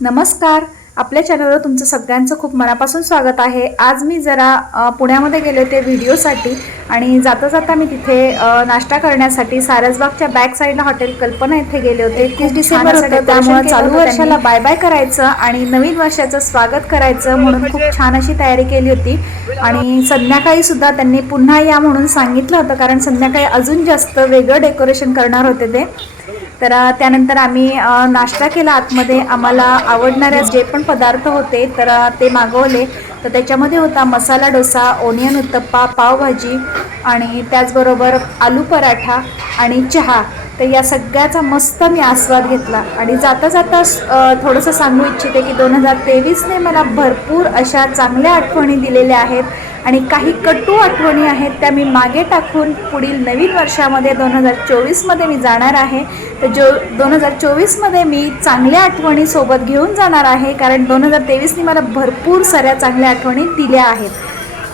नमस्कार. आपल्या चॅनलवर तुमचं सगळ्यांचं खूप मनापासून स्वागत आहे. आज मी जरा पुण्यामध्ये गेले होते व्हिडिओसाठी आणि जाता जाता मी तिथे नाश्ता करण्यासाठी सारसबागच्या बॅक साईडला हॉटेल कल्पना येथे गेले होते. तीस डिसेंबर होतं. त्यामुळे चालू वर्षाला बाय बाय करायचं आणि नवीन वर्षाचं स्वागत करायचं म्हणून खूप छान अशी तयारी केली होती. आणि संध्याकाळी सुद्धा त्यांनी पुन्हा या म्हणून सांगितलं होतं कारण संध्याकाळी अजून जास्त वेगळं डेकोरेशन करणार होते ते. तर त्यानंतर आम्ही नाश्ता केला आतमध्ये. आम्हाला आवडणारे जे पण पदार्थ होते तर ते मागवले. तर त्याच्यामध्ये होता मसाला डोसा ओनियन उत्तप्पा पावभाजी आणि त्याचबरोबर आलू पराठा आणि चहा. तर या सगळ्याचा मस्त मी आस्वाद घेतला. आणि जाता जाता थोडंसं थोडंसं सांगू इच्छिते की दोन हजार तेवीसने मला भरपूर अशा चांगल्या आठवणी दिलेल्या आहेत. आणि काही कटू आठवणी आहेत त्या मी मागे टाकून पुढील नवीन वर्षामध्ये दोन हजार चोवीसमध्ये मी जाणार आहे. तर जो दोन हजार चोवीसमध्ये मी चांगल्या आठवणी सोबत घेऊन जाणार आहे कारण दोन हजार तेवीसनी मला भरपूर साऱ्या चांगल्या आठवणी दिल्या आहेत.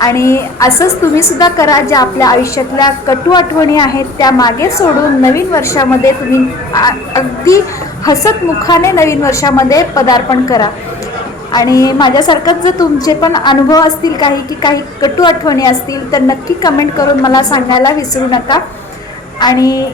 आणि असंच तुम्हीसुद्धा करा ज्या आपल्या आयुष्यातल्या कटू आठवणी आहेत त्या मागे सोडून नवीन वर्षामध्ये तुम्ही आ- अगदी हसत मुखाने नवीन वर्षामध्ये पदार्पण करा. आणि माझ्यासारखंच जर तुमचे पण अनुभव असतील काही की काही कटू आठवणी असतील तर नक्की कमेंट करून मला सांगायला विसरू नका. आणि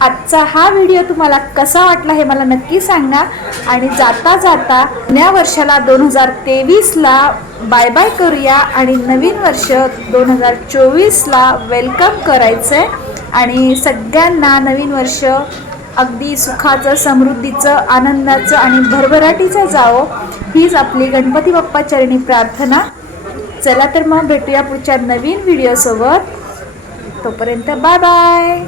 आजचा हा व्हिडिओ तुम्हाला कसा वाटला हे मला नक्की सांगा. आणि जाता जाता नव्या वर्षाला दोन हजार तेवीसला बाय बाय करूया आणि नवीन वर्ष दोन हजार चोवीसला वेलकम करायचं आहे आणि सगळ्यांना नवीन वर्ष अगदी सुखाचं समृद्धीचं आनंदाचं आणि भरभराटीचं जावं. हीच आपली गणपती बाप्पा चरणी प्रार्थना. चला तर मग भेटूया पुढच्या नवीन व्हिडिओसोबत तोपर्यंत बाय बाय.